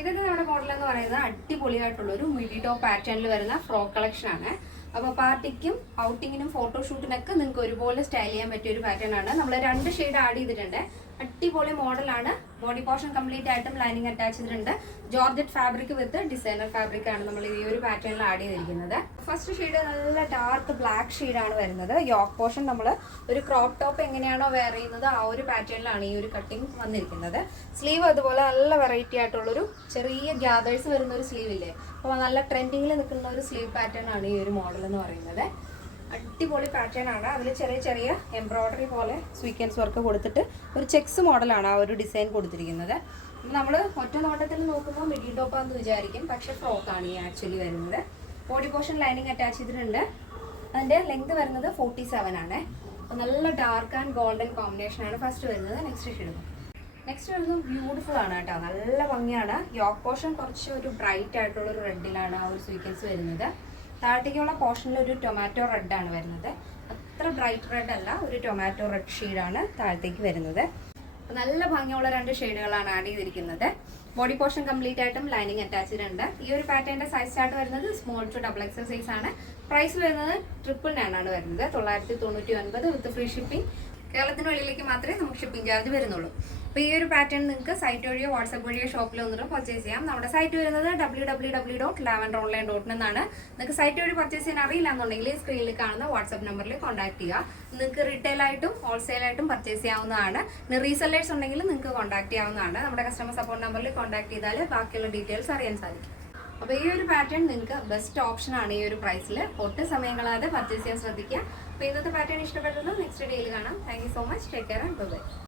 ഇതൊക്കെ നമ്മുടെ മോഡൽ എന്ന് പറയുന്നത് അടിപൊളിയായിട്ടുള്ള ഒരു മിഡി ടോപ്പ് പാറ്റേണിൽ വരുന്ന ഫ്രോക്ക് കളക്ഷൻ ആണ്. അപ്പോൾ പാർട്ടിക്കും ഔട്ടിങ്ങിനും ഫോട്ടോഷൂട്ടിനൊക്കെ നിങ്ങൾക്ക് ഒരുപോലെ സ്റ്റൈൽ ചെയ്യാൻ പറ്റിയ ഒരു പാറ്റേൺ ആണ്. നമ്മൾ 2 ഷെയ്ഡ് ആഡ് ചെയ്തിട്ടുണ്ട്. അടിപൊളി മോഡലാണ്. ബോഡി പോർഷൻ കംപ്ലീറ്റ് ആയിട്ടും ലൈനിങ് അറ്റാച്ച് ചെയ്തിട്ടുണ്ട്. ജോർജറ്റ് ഫാബ്രിക് വിത്ത് ഡിസൈനർ ഫാബ്രിക് ആണ് നമ്മൾ ഈ ഒരു പാറ്റേണിൽ ആഡ് ചെയ്തിരിക്കുന്നത്. ഫസ്റ്റ് ഷെയ്ഡ് നല്ല ഡാർക്ക് ബ്ലാക്ക് ഷെയ്ഡാണ് വരുന്നത്. യോക്ക് പോർഷൻ നമ്മൾ ഒരു ക്രോപ്പ് ടോപ്പ് എങ്ങനെയാണോ വെയർ ചെയ്യുന്നത് ആ ഒരു പാറ്റേണിലാണ് ഈ ഒരു കട്ടിങ് വന്നിരിക്കുന്നത്. സ്ലീവ് അതുപോലെ നല്ല വെറൈറ്റി ആയിട്ടുള്ളൊരു ചെറിയ ഗ്യാദേഴ്സ് വരുന്ന ഒരു സ്ലീവ് ഇല്ലേ, അപ്പോൾ നല്ല ട്രെൻഡിങ്ങിൽ നിൽക്കുന്ന ഒരു സ്ലീവ് പാറ്റേൺ ആണ് ഈ ഒരു മോഡൽ എന്ന് പറയുന്നത്. അടിപൊളി പാറ്റേൺ ആണ്. അതിൽ ചെറിയ ചെറിയ എംബ്രോയ്ഡറി പോലെ സ്വീക്വൻസ് വർക്ക് കൊടുത്തിട്ട് ഒരു ചെക്സ് മോഡലാണ് ആ ഒരു ഡിസൈൻ കൊടുത്തിരിക്കുന്നത്. നമ്മൾ ഒറ്റ നോട്ടത്തിൽ നോക്കുമ്പോൾ മിഡി ടോപ്പാന്ന് വിചാരിക്കും, പക്ഷെ ഫ്രോക്കാണ് ഈ ആക്ച്വലി വരുന്നത്. ബോഡി പോർഷൻ ലൈനിങ് അറ്റാച്ച് ചെയ്തിട്ടുണ്ട്. അതിൻ്റെ ലെങ്ത് വരുന്നത് 47 ആണ്. അപ്പോൾ നല്ല ഡാർക്ക് ആൻഡ് ഗോൾഡൻ കോമ്പിനേഷൻ ആണ് ഫസ്റ്റ് വരുന്നത്. നെക്സ്റ്റ് വരുന്നത് ബ്യൂട്ടിഫുൾ ആണ് കേട്ടോ, നല്ല ഭംഗിയാണ്. യോക്ക് പോർഷൻ കുറച്ച് ഒരു ബ്രൈറ്റ് ആയിട്ടുള്ള ഒരു റെഡിലാണ് ആ ഒരു സ്വീക്വൻസ് വരുന്നത്. താഴത്തേക്കുള്ള പോർഷനിൽ ഒരു ടൊമാറ്റോ റെഡാണ് വരുന്നത്. അത്ര ബ്രൈറ്റ് റെഡ് അല്ല, ഒരു ടൊമാറ്റോ റെഡ് ഷെയ്ഡാണ് താഴത്തേക്ക് വരുന്നത്. നല്ല ഭംഗിയുള്ള 2 ഷെയ്ഡുകളാണ് ആഡ് ചെയ്തിരിക്കുന്നത്. ബോഡി പോർഷൻ കംപ്ലീറ്റ് ആയിട്ടും ലൈനിങ് അറ്റാച്ച്ഡ് ഉണ്ട്. ഈ ഒരു പാറ്റേണിന്റെ സൈസ് ചാർട്ട് വരുന്നത് സ്മോൾ ടു XXL സൈസ് ആണ്. പ്രൈസ് വരുന്നത് 999 ആണ് വരുന്നത്. 999 വിത്ത് ഫ്രീ ഷിപ്പിംഗ്. കേരളത്തിന് വെളിയിലേക്ക് മാത്രമേ നമുക്ക് ഷിപ്പിംഗ് ചാർജ് വരുന്നുള്ളൂ. അപ്പോൾ ഈ ഒരു പാറ്റേൺ നിങ്ങൾക്ക് സൈറ്റ് വഴിയോ വാട്സപ്പ് വഴിയോ ഷോപ്പിൽ വന്നിട്ട് പർച്ചേസ് ചെയ്യാം. നമ്മുടെ സൈറ്റ് വരുന്നത് www.lavenderonline.in എന്നാണ്. നിങ്ങൾക്ക് സൈറ്റ് വഴി പർച്ചേസ് ചെയ്യാൻ അറിയില്ല എന്നുണ്ടെങ്കിൽ സ്ക്രീനിൽ കാണുന്ന വാട്സപ്പ് നമ്പറിൽ കോൺടാക്ട് ചെയ്യുക. നിങ്ങൾക്ക് റീറ്റെയിൽ ആയിട്ടും ഹോൾസെയിൽ ആയിട്ടും പർച്ചേസ് ചെയ്യാവുന്നതാണ്. റീസെല്ലേഴ്സ് ഉണ്ടെങ്കിൽ നിങ്ങൾക്ക് കോൺടാക്ട് ചെയ്യാവുന്നതാണ്. നമ്മുടെ കസ്റ്റമർ സപ്പോർട്ട് നമ്പറിൽ കോൺടാക്ട് ചെയ്താൽ ബാക്കിയുള്ള ഡീറ്റെയിൽസ് അറിയാൻ സാധിക്കും. അപ്പോൾ ഈ ഒരു പാറ്റേൺ നിങ്ങൾക്ക് ബെസ്റ്റ് ഓപ്ഷൻ ആണ് ഈ ഒരു പ്രൈസിൽ. ഒട്ടും സമയം കളയാതെ പർച്ചേസ് ചെയ്യാൻ ശ്രദ്ധിക്കുക. അപ്പോൾ ഇന്നത്തെ പാറ്റേൺ ഇഷ്ടപ്പെട്ടല്ലോ നെക്സ്റ്റ് ഡേയിൽ കാണാം. Thank you so much. Take care and by.